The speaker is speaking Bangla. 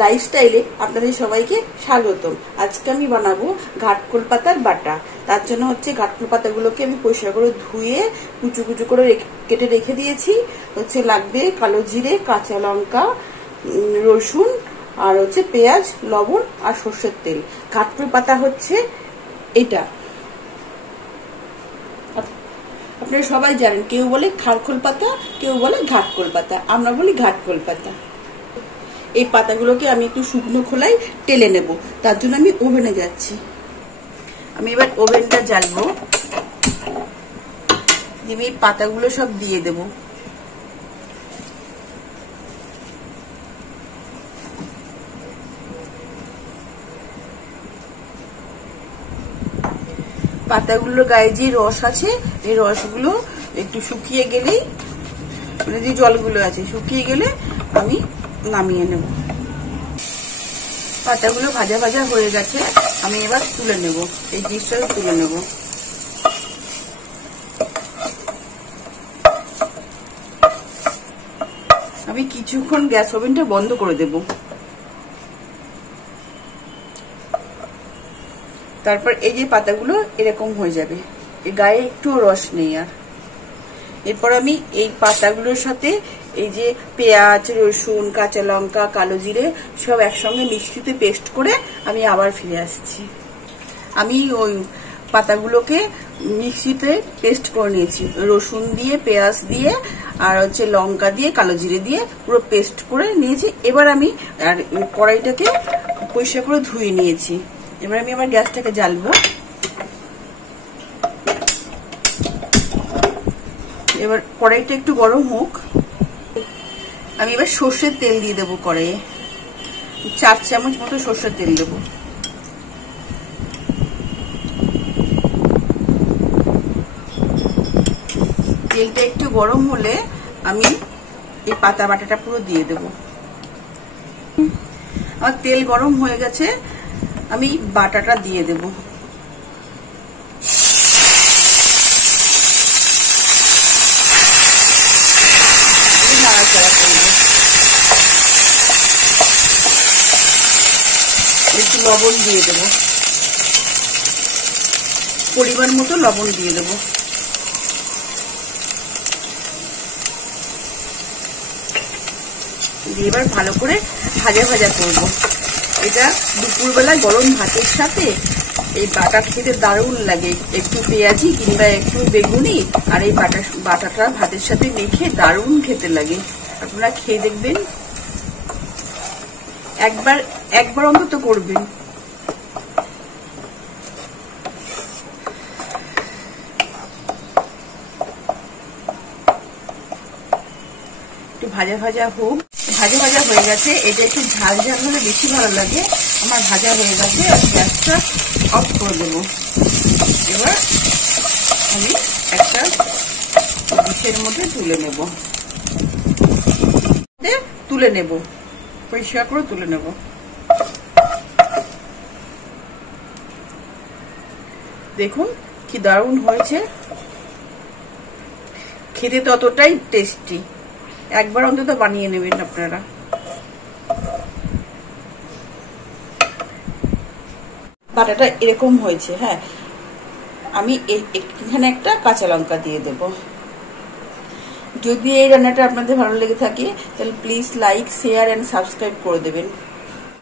লাইফস্টাইলে আপনাদের সবাইকে স্বাগতম। আজকে আমি বানাবো ঘাটকোল পাতার বাটা। তার জন্য হচ্ছে ঘাটকোল পাতাগুলোকে আমি পরিষ্কার করে ধুয়ে কুচু কুচু করে কেটে রেখে দিয়েছি। হচ্ছে লাগবে কালো জিরে, কাঁচা লঙ্কা, রসুন, আর হচ্ছে পেঁয়াজ, লবণ আর সর্ষের তেল। ঘাটকোল পাতা হচ্ছে এটা, আপনারা সবাই জানেন। কেউ বলে খারখোল পাতা, কেউ বলে ঘাটকোল পাতা, আমরা বলি ঘাটকোল পাতা। এই পাতাগুলোকে আমি একটু শুকনো খোলায় টেলে নেব, তার জন্য আমি ওভেনে যাচ্ছি। আমি এবার ওভেনটা জ্বালবো, দিয়ে এই পাতাগুলো সব দিয়ে দেব। পাতাগুলোর গায়ে যে রস আছে, এই রসগুলো একটু শুকিয়ে গেলেই, মানে যে জলগুলো আছে শুকিয়ে গেলে আমি নামিয়ে নেব। পাতাগুলো ভাজা ভাজা হয়ে গেছে, আমি এবার তুলে নেব, এই ডিশটা তুলে নেব। আমি কিছুক্ষণ গ্যাস ওভেনটা বন্ধ করে দেব। তারপর এই যে পাতাগুলো এরকম হয়ে যাবে, এই গায়ে একটু রস নেই আর। এরপর আমি এই পাতাগুলোর সাথে এই যে পেঁয়াজ, রসুন, কাঁচা লঙ্কা, কালো জিরে সব একসঙ্গে মিক্সিতে পেস্ট করে আমি আবার ফিরে আসছি। আমি ওই পাতাগুলোকে মিক্সিতে পেস্ট করে নিয়েছি, রসুন দিয়ে, পেঁয়াজ দিয়ে, আর হচ্ছে লঙ্কা দিয়ে, কালো জিরে দিয়ে পুরো পেস্ট করে নিয়েছি। এবার আমি আর কড়াইটাকে পরিষ্কার করে ধুয়ে নিয়েছি। এবার আমি আবার গ্যাসটাকে জ্বালবো। এবার কড়াইটা একটু গরম হোক, আমি এবার সর্ষের তেল দিয়ে দেবো কড়াইয়ে। 4 চামচ মতো সর্ষের তেল দেবো। তেলটা একটু গরম হলে আমি এই পাতা বাটাটা পুরো দিয়ে দেব। আমার তেল গরম হয়ে গেছে, আমি বাটাটা দিয়ে দেব। একটু লবণ দিয়ে দেব, পরিমাণ মতো লবণ দিয়ে দেব। দিয়ে এবার ভালো করে ভাজা ভাজা করব। এটা দুপুরবেলা গরম ভাতের সাথে এই বাটা খেতে দারুণ লাগে। একটু পেঁয়াজি কিংবা একটু বেগুনি আর এই বাটাটা ভাতের সাথে মেখে দারুণ খেতে লাগে। আপনারা খেয়ে দেখবেন, একবার অন্তত করবেন। একটু ভাজা ভাজা হোক, ভাজা ভাজা হয়ে গেছে। এটা একটু ঝাল ঝাল হলে বেশি ভালো লাগে। আমার ভাজা হয়ে গেছে, গ্যাসটা অফ করে দেব। এবার আমি একটা ডিশের মধ্যে তুলে নেব, পরিষ্কার করে তুলে নেব। দেখুন কি দারুণ হয়েছে, খেতে ততটাই টেস্টি। একবার অন্তত বানিয়ে নেবেন আপনারা। বাটাটা এরকম হয়েছে। হ্যাঁ, আমি এখানে একটা কাঁচা লঙ্কা দিয়ে দেব। যদি এই রান্নাটা আপনাদের ভালো লেগে থাকে তাহলে please like, share and subscribe করে দেবেন।